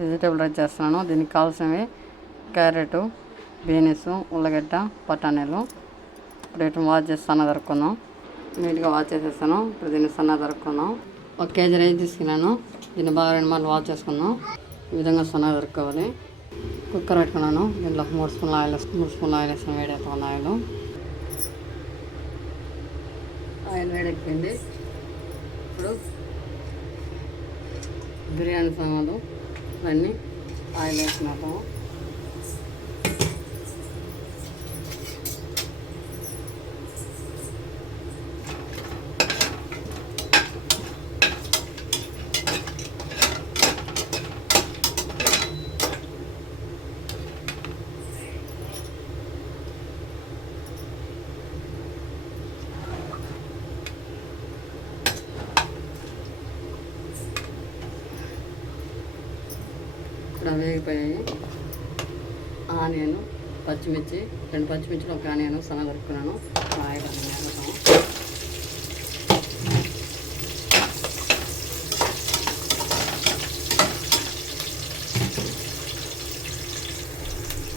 Vegetable rice చేస్తున్నాను. దీనికి కావాల్సినవి క్యారెట్, బీనీస్, ఉల్లగడ్డ, బఠానీలు. ఇప్పుడు వీటిని వాష్ చేసి సన్న దొరుకున్నాం. నీట్గా వాష్ చేసేస్తాను. ఇప్పుడు దీన్ని సన్న దొరుకున్నాం. 1 కేజీ రైస్ తీసుకున్నాను. దీన్ని బాగా 2 మార్లు వాష్ చేసుకున్నాం. ఈ విధంగా సన్న దొరుకోవాలి. కుక్కర్ పెట్టుకున్నాను. దీంట్లో 3 స్పూన్ల ఆయిల్ వేసాను. వేడెక్కున్న ఆయిల్ వేడెక్కింది. ఇప్పుడు బిర్యానీ సామాన్లు అన్నీ ఆయిల్ వేసుకున్నాము. ఇక్కడ వేగిపోయాయి. ఆనియన్, పచ్చిమిర్చి, 2 పచ్చిమిర్చిలు, 1 ఆనియన్ సన్న దొరుకుతున్నాను. ఆయిల్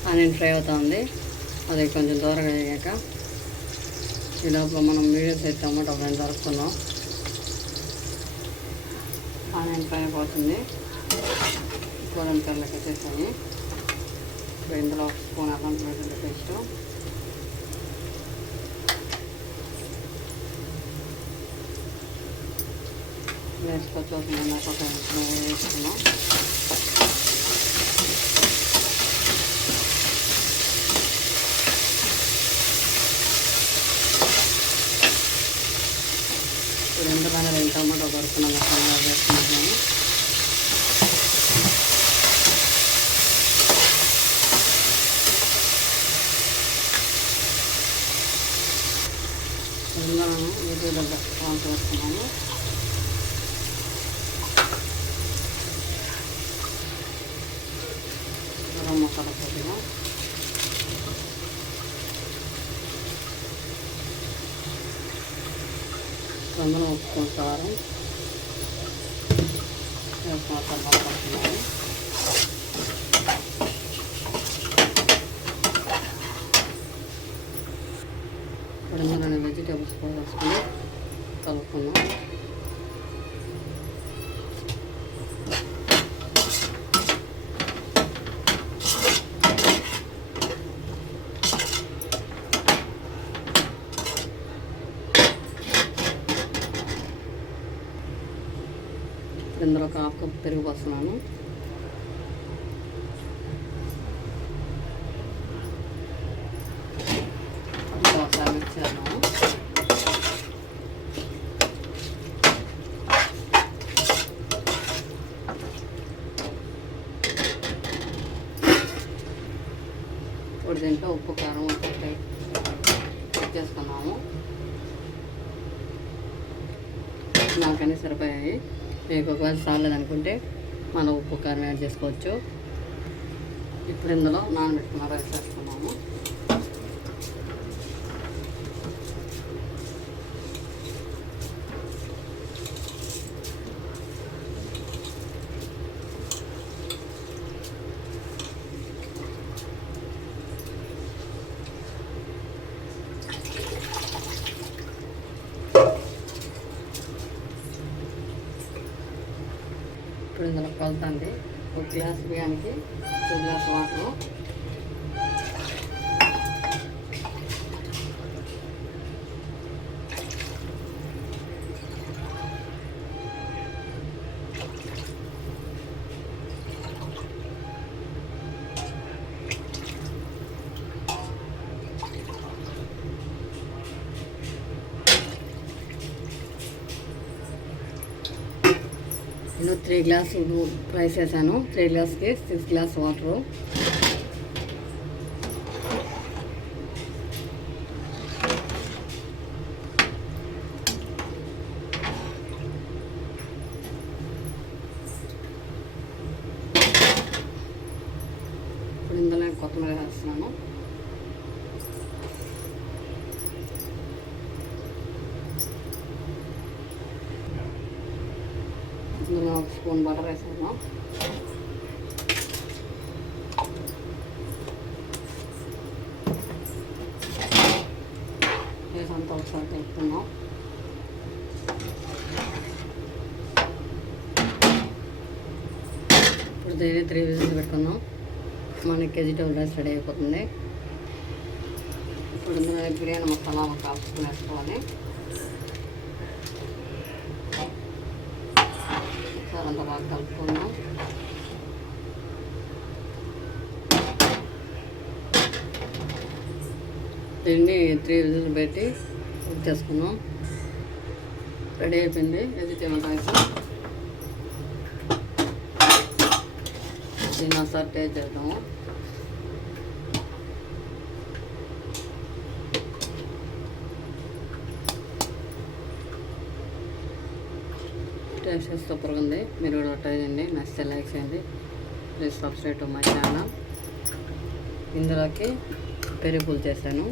ఆనియన్ ఫ్రై అవుతుంది. అది కొంచెం దూరంగా అయ్యాక ఈ లోపల మనం మీడియం సైజ్ టమాటో 2 దొరుకుతున్నాం. ఆనియన్ ఫ్రై అయిపోతుంది. గోధుమ కర్రలకి వచ్చేసాయి. ఇప్పుడు ఇందులో 1 స్పూన్ అల్లం వెల్లుల్లి పేస్ట్, వేసుకొచ్చి వేసుకున్నాం. ఇప్పుడు ఇందులోనే 2 టమాటో దొరుకున్న మసాలా వేసుకుంటున్నాము. ఇందులో నీట్గా కాల్చి వేసుకున్నాము. గరం మసాలా కొద్దిగా, అందులో ఉప్పు, కారం మసాలా పడుతున్నాము. ఇప్పుడు ఇందులో వెజిటేబుల్స్ కూడా వేసుకుని కలుపుకున్నాం. ఇందులో 1/2 కప్ పెరుగు పోస్తున్నాను. ఒకసారి మిక్స్ చేద్దాము. ఇప్పుడు దీంట్లో ఉప్పు, కారం చెక్ చేసుకున్నాము. నాకన్నీ సరిపోయాయి. మీకు ఒకవేళ చాలేదనుకుంటే మనం ఉప్పు, కారం యాడ్ చేసుకోవచ్చు. ఇప్పుడు ఇందులో నానబెట్టుకున్న రైస్ వేసుకున్నాము. ఇప్పుడు ఇందులో కొలుతుంది. 1 గ్లాస్ బియ్యానికి 2 గ్లాస్ వాటర్. నేను 3 గ్లాస్ రైస్ వేసాను. 3 గ్లాస్కి 6 గ్లాస్ వాటరు. ఇప్పుడు ఇందులో కొత్తిమీర వేస్తున్నాను. ఇందులో 1 స్పూన్ బటర్ వేసాను. ఒకసారి కలుపుకుందాం. ఇప్పుడు దీన్ని 3 విజిల్స్ పెట్టుకుందాం. మనకి వెజిటేబుల్ రైస్ రెడీ అయిపోతుంది. ఇప్పుడు ఇందులో బిర్యానీ మసాలా ఒక హాఫ్ స్పూన్ వేసుకోవాలి. ఒకసారి అంతా బాగా కలుపుకుందాం. దీన్ని 3 విజిల్స్ పెట్టి కుక్ చేసుకుందాం. రెడీ అయిపోయింది వెజిటేబుల్ రైస్. దీన్ని ఒకసారి టేస్ట్ చేద్దాము. టేస్ట్ సూపర్గా ఉంది. మీరు కూడా ట్రై చేయండి. నచ్చితే లైక్ చేయండి. Please subscribe to my channel. ఇందులోకి పెరుగు పులుసు చేశాను.